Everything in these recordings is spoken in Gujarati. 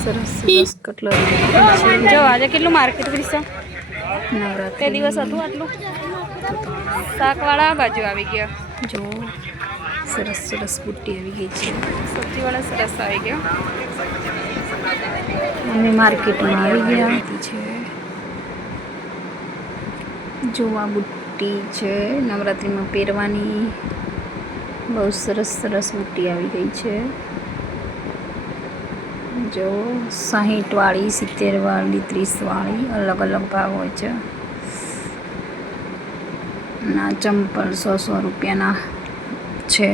સરસ સરસ કટલરી જો આજે કેટલું માર્કેટ ભરીશું નવરાત્રિ તે દિવસ હતું આટલું શાકવાળા બાજુ આવી ગયા જો સરસ સરસ બુટ્ટી આવી ગઈ છે સબ્જીવાળા સરસ આવી ગયા અમે માર્કેટમાં આવી ગયા છે જો આ બુટ્ટી છે નવરાત્રિમાં પહેરવાની બહુ સરસ સરસ બુટ્ટી આવી ગઈ છે जो 60 वाली 70 वाली 30 वाली अलग अलग भाव हो ना चंपल 100 रुपया છે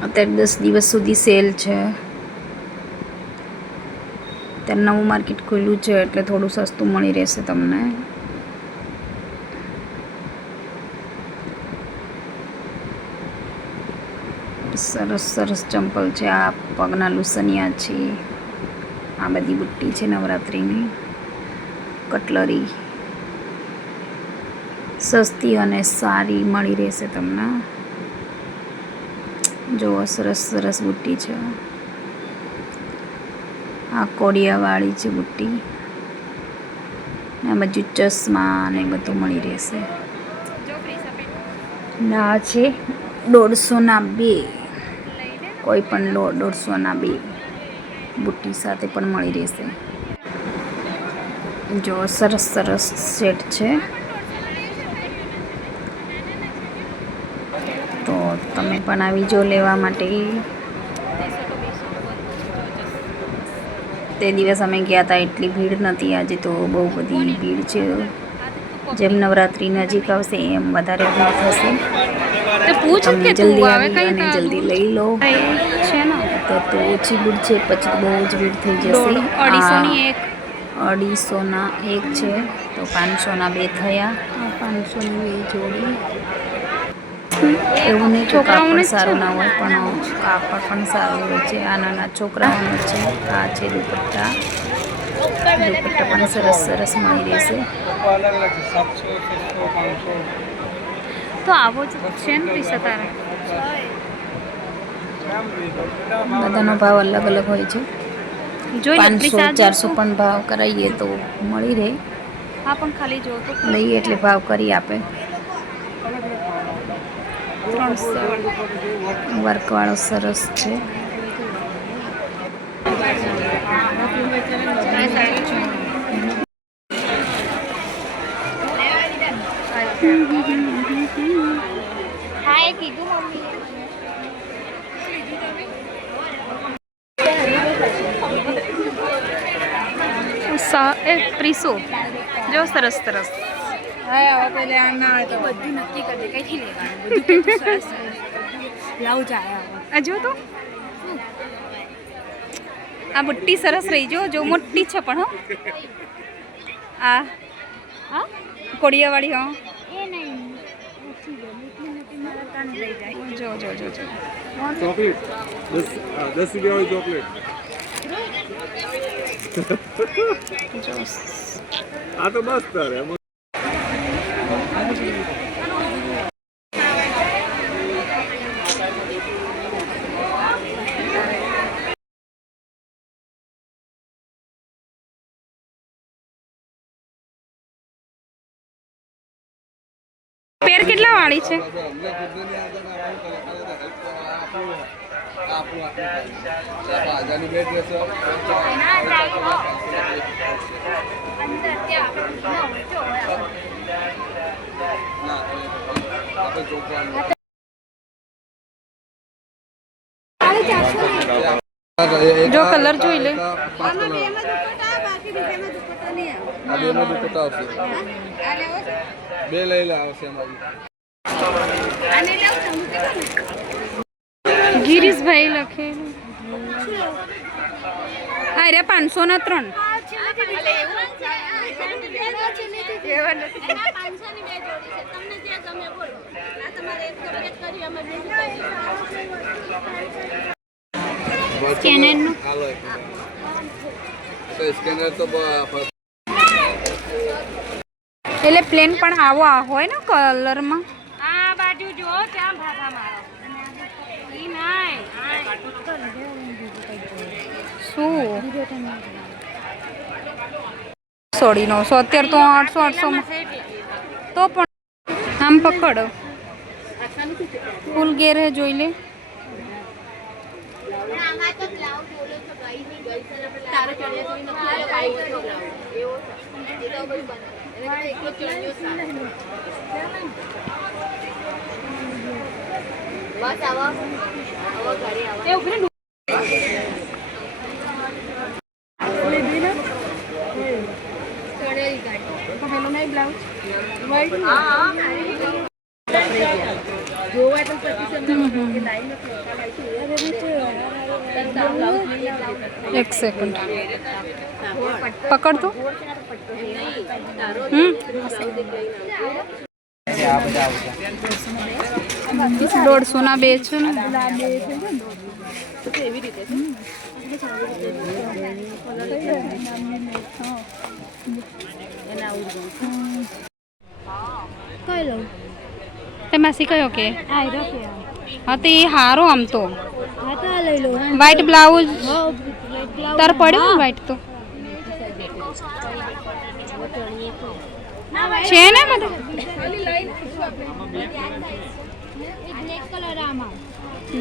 અત્યારે 10 દિવસ સુધી સેલ છે ત્યારે નવું માર્કેટ ખુલ્યું છે એટલે થોડું સસ્તું મળી રહેશે તમને સરસ સરસ ચંપલ છે આ પગના લૂસનિયા છે આ બધી બુટ્ટી છે નવરાત્રિની કટલરી સસ્તી અને સારી મળી રહેશે તમને જો સરસ સરસ બુટ્ટી છે આ કોડિયાવાળી છે બુટ્ટી આ બાજુ ચશ્મા ને બધું મળી રહેશે ના છે 150 2 કોઈ પણ લો 150 2 બુટ્ટી સાથે પણ મળી રહેશે જો સરસ સરસ સેટ છે તો તમે પણ આવી જો લેવા માટે તે દિવસ અમે ગયા હતા એટલી ભીડ નથી આજે તો બહુ બધી ભીડ છે જેમ નવરાત્રિ નજીક આવશે એમ વધારે ભીડ થશે તમે જલ્દી આવી અને જલ્દી લઈ લો છે ને તો ઓછી ભીડ છે પછી બહુ જ ભીડ થઈ જશે 250 એક છે તો 500 2 થયા 500 ની 2 જોડી એવું નહીં કે કાપડ સારું ના હોય પણ કાપડ પણ સારું હોય છે આ નાના છોકરાઓનો છે આ છે દુપટ્ટા પણ સરસ સરસ મળી રહેશે તો આવો જ છે ને પૈસા તારે બધાનો ભાવ અલગ અલગ હોય છે 500 400 પણ ભાવ કરાવીએ તો મળી રહે હા પણ ખાલી જો તો લઈએ એટલે ભાવ કરી આપે 300 વર્કવાળો સરસ છે હા એ કીધું મમ્મી પ્રીસો જો સરસ સરસ હા પેલે આના તો બધું નક્કી કરી દે કઈથી લેવાનું બધું સરસ લાવ જાય આ જો તો આ બુટ્ટી સરસ રહી જો મોટી છે પણ હા આ કોડિયાવાળી હા એ નહીં જો ચોકલેટ 10 રૂપિયા વાળી ચોકલેટ આ તો મસ્ત તારે પેર કેટલા વાળી છે જો કલર જોઈ લે બે લઈ લે આવશે ગિરીશભાઈ લખેલું હા રે 500 3 સ્કેનરનું સ્કેનર તો એટલે પ્લેન પણ આવો હોય ને કલરમાં આ બાજુ જો ત્યાં ભાષા મારો ઈ નહીં શું 950 અત્યારે તો 800 તો પણ આમ પકડ ફૂલ ઘેર હે જોઈ લે. એક સેકન્ડ પકડ તો. 150 ના બે છે ને. કઈ લઉં તે માસી કયો કે આ રાખે હા તે હારો આમ તો હા તો આ લઈ લો વ્હાઈટ બ્લાઉઝ તાર પડ્યું વ્હાઈટ તો છે ને બધું. બ્લેક કલર આમાં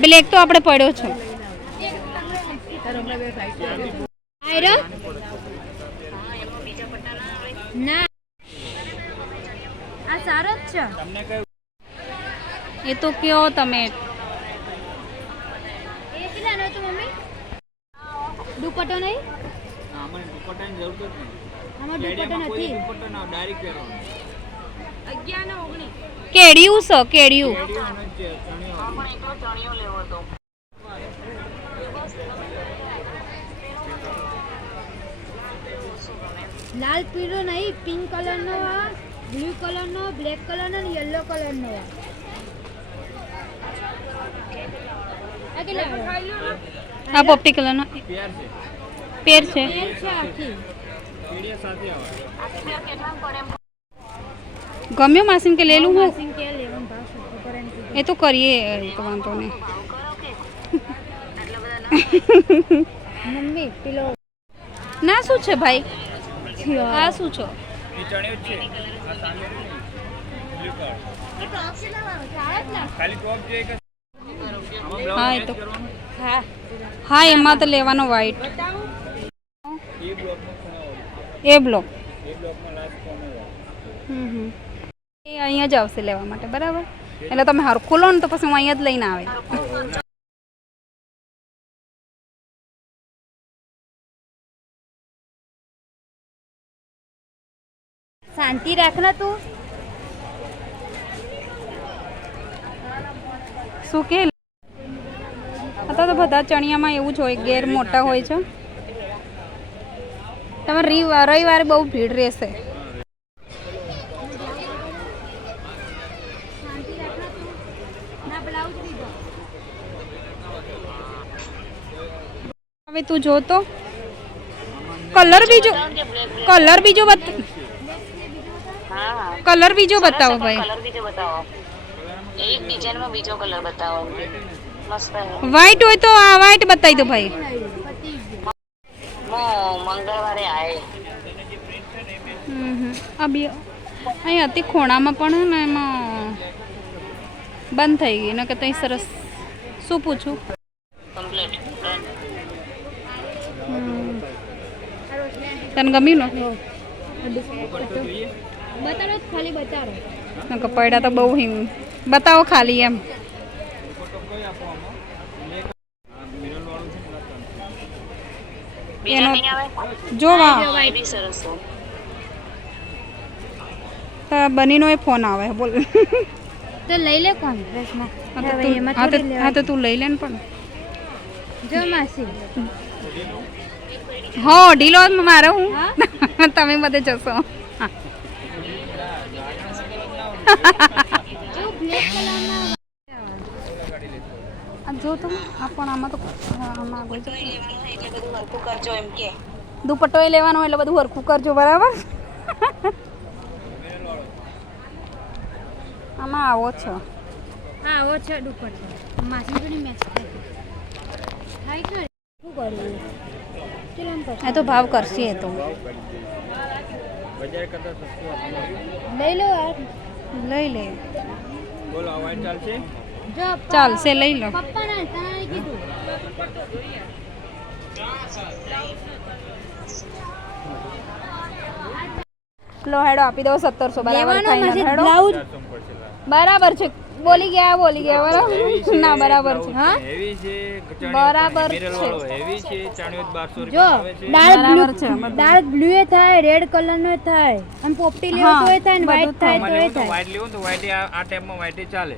બ્લેક તો આપણે પડ્યો છે. આયરો ના આ સારો જ છે. એ તો કયો તમે એ કેટલાનો હતો મમ્મી? દુપટ્ટો નહીં? આમાં દુપટ્ટાની જરૂર જ નહીં. આમાં દુપટ્ટો નથી. દુપટ્ટો ના ડાયરેક્ટ પહેરવાનો. 11 ને 19 કેડિયું છે કેડિયું. લાલ પીળો નહીં પિંક કલરનો આ બ્લુ કલરનો બ્લેક કલરનો અને યલો કલરનો આ કેટલા આ પોપટી કલરનો પેર છે. પેર છે આખી ગમ્યો માસીન કે લે લઉં હું? સિંગ કે લેવન ભાવ શું કરે ને એ તો કરીએ તો વાંધો નહીં. મમ્મી પેલો ના શું છે ભાઈ? આ શું છે? હા એ તો હા એમાં તો લેવાનો વ્હાઈટ એ બ્લોક એ અહીંયા જ આવશે લેવા માટે બરાબર. એટલે તમે હરખું લો ને તો પછી હું અહીંયા જ લઈને આવે. શાંતિ રાખના તું શું કે અત્યારે તો બધા ચણિયામાં એવું જ હોય ગેર મોટા હોય છે. તમે રવિવારે બહુ ભીડ રહેશે. હવે તું જો તો કલર બીજો કલર બીજો બતાવો ભાઈ. એક ડિઝાઇનમાં બીજો કલર બતાવો મસ્ત હે. વ્હાઈટ હોય તો આ વ્હાઈટ બતાવી દો ભાઈ. મંગળવારે આए આ બી અહીં હતી ખોણામાં પણ ને એમાં બંધ થઈ ગઈ ને કે ત્યાં સરસ. શું પૂછું? કમ્પ્લીટ તને ગમ્યું ને? બતાડો ખાલી બતાડો કપડા તો બહુ હિમ બતાવો ખાલી એમ. એનો જોવા બી સરસ છે. બનીનો એ ફોન આવે બોલ. તો લઈ લે કોણ ડ્રેસમાં હા તો તું લઈ લે ને પણ. જો માસી હો ઢીલો મારે હું તમે બધે જશો. જો બ્લેક કલરના જો તો આ પણ આમાં તો આમાં આગળ જશે. એટલે બધું હરખું કરજો એમ કે દુપટ્ટો એ લેવાનો એટલે બધું હરખું કરજો બરાબર. આમાં આવો છો હા આવો છે દુપટ્ટો માસી જોડી મેચ થાય કે શું કરવું આ તો ભાવ કરશે એ તો બજાર કરતા સસ્તું આપવાનું. લઈ લો યાર. લઈ લે. બોલો આ white ચાલશે? જો ચાલશે, લઈ લો. પપ્પાને તને કીધું. લો હેડો આપી દો 1700 બરાબર લેવાનો final પછી હેડો. બ્લાઉઝ 400 માં પડશે લાલ. બરાબર છે, બોલી ગયા બરાબર. Heavy છે, ના બરાબર છે. blouse હા heavy છે, ચણિયો બરાબર પણ છે. emerald વાળો heavy છે, ચણિયો 1200 જો રૂપિયા આવે છે. ડાર્ક બરાબર છે, બ્લુ બધું. ડાર્ક બ્લુ એ થાય, રેડ કલર નો થાય, અને પોપટી લેવો હા, તો એ થાય ને બધું વ્હાઈટ થાય આમાં તો એ લેવું તો થાય. white લેવું તો white આ ટાઈપમાં white એ ચાલે.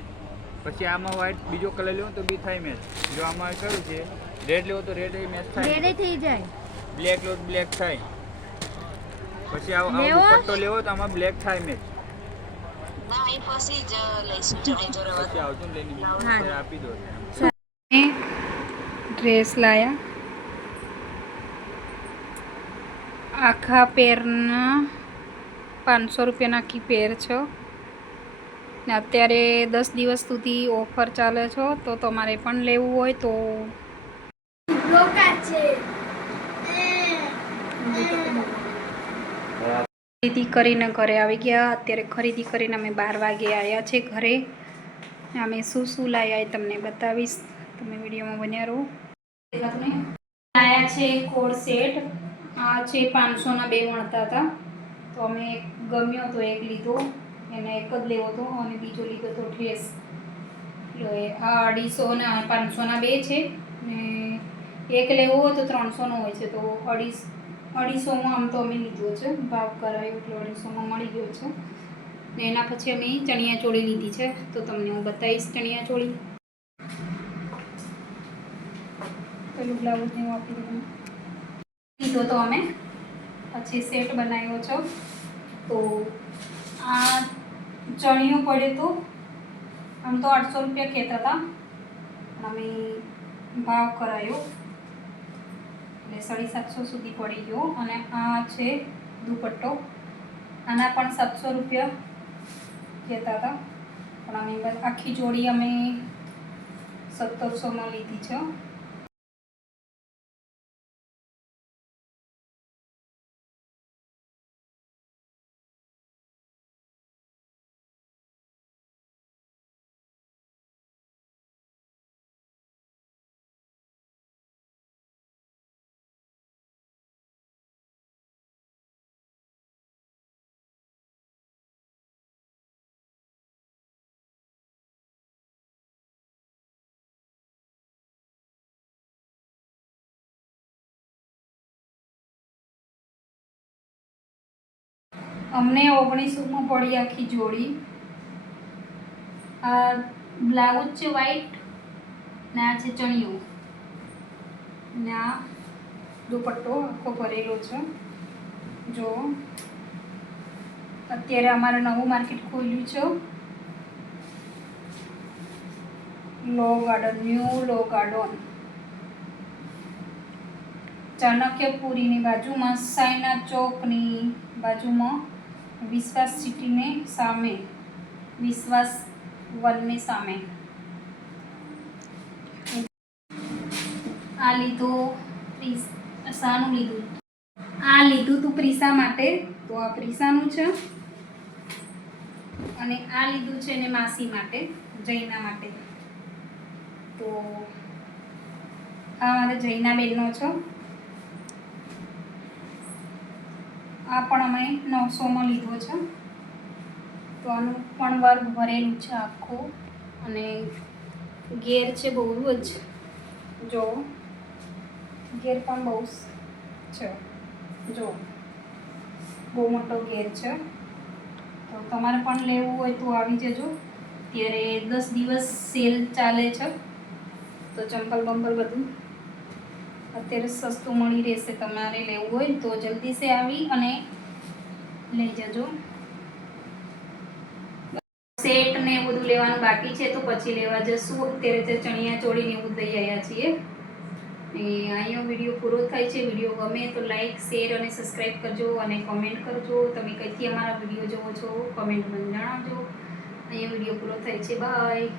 પછી આમાં white બીજો કલર લેવો તો બી થાય મેચ. જો આમાં કયું છે રેડ લેવો તો રેડ એ મેચ થાય, રેડે થઈ જાય. બ્લેક લેવો તો બ્લેક થાય. પછી આવો લેવો? દુપટ્ટો લેવો તો આમાં બ્લેક થાય મેચ. ના અહીં પછી જ લઈશું ચણાઈ ચોળા પછી આવજો ને લઈને બીજું હા. ત્યારે આપી દો. ડ્રેસ લાયા આખા પેરના 500 રૂપિયાના આખી પેર છે ને અત્યારે 10 દિવસ સુધી ઓફર ચાલે છે, તો તમારે પણ લેવું હોય તો ખરીદી કરીને ઘરે આવી ગયા. અત્યારે ખરીદી કરીને અમે 12 વાગે આવ્યા છે ઘરે. અમે શું લાવ્યા એ તમને બતાવીશ, તમે વિડીયોમાં બન્યા રહો. લાયા છે કોડ સેટ. આ છે 500ના 2 મળતા હતા, તો અમે ગમ્યો તો એક લીધો, એને એક જ લેવો હતો અને બીજો લીધો તો ડ્રેસ. એટલે આ 250 ના 500ના 2 છે ને એક લેવો હોય તો 300નો હોય છે, તો 250માં આમ તો અમે લીધો છે, ભાવ કરાયો એટલે 250માં મળી ગયો છે. ને એના પછી અમે ચણિયા ચોળી લીધી છે, તો તમને હું બતાવીશ ચણિયા ચોળી. પેલું બ્લાઉઝ ને આપી દીધું લીધો તો અમે, પછી સેટ બનાવ્યો છે. તો આ ચણિયો પડ્યો તો આમ તો 800 રૂપિયા કહેતા હતા, પણ અમે ભાવ કરાયો એટલે 750 સુધી પડી ગયો. અને આ છે દુપટ્ટો, આના પણ 700 રૂપિયા કહેતા હતા, પણ અમે આખી જોડી અમે 1700માં લીધી છે. અમને 1900માં પડી આખી જોડી. આ બ્લાઉઝ છે વ્હાઈટ ને આ છે ચણિયો ને આ દુપટ્ટો આખો ભરેલો છે. જો અત્યારે અમારે નવું માર્કેટ ખોલ્યું છે, લો ગાર્ડન, ન્યૂ લો ગાર્ડન, ચાણક્યપુરીની બાજુમાં, સાયના ચોકની બાજુમાં, વિશ્વાસ સિટીને સામે, વિશ્વાસ વનની સામે. આ લીધો શાનું લીધું? આ લીધું તું પ્રિસા માટે, તો આ પ્રિસાનું છે. અને આ લીધું છે ને માસી માટે, જૈના માટે. તો આ મારે જૈના બેનનો છે. આ પણ અમે 900માં લીધો છે. તો આનું પણ વર્ક ભરેલું છે આખું, અને ઘેર છે બહુ જ, જો ઘેર પણ બહુ છે, જો બહુ મોટો ઘેર છે. તો તમારે પણ લેવું હોય તો આવી જજો. ત્યારે 10 દિવસ સેલ ચાલે છે, તો ચંપલ બંપલ બધું અત્યારે સસ્તું મળી રહેશે. તમારે લેવું હોય તો જલ્દી સે આવી અને લઈ જજો. સેટ ને એવું બધું લેવાનું બાકી છે, તો પછી લેવા જશું. અત્યારે તે ચણિયા ચોળી ને એવું લઈ આવ્યા છીએ. અહીંયા વિડીયો પૂરો થાય છે. વિડીયો ગમે તો લાઈક, શેર અને સબસ્ક્રાઈબ કરજો અને કોમેન્ટ કરજો. તમે કઈથી અમારા વિડીયો જોવો છો કમેન્ટમાં જણાવજો. અહીંયા વિડીયો પૂરો થાય છે. બાય.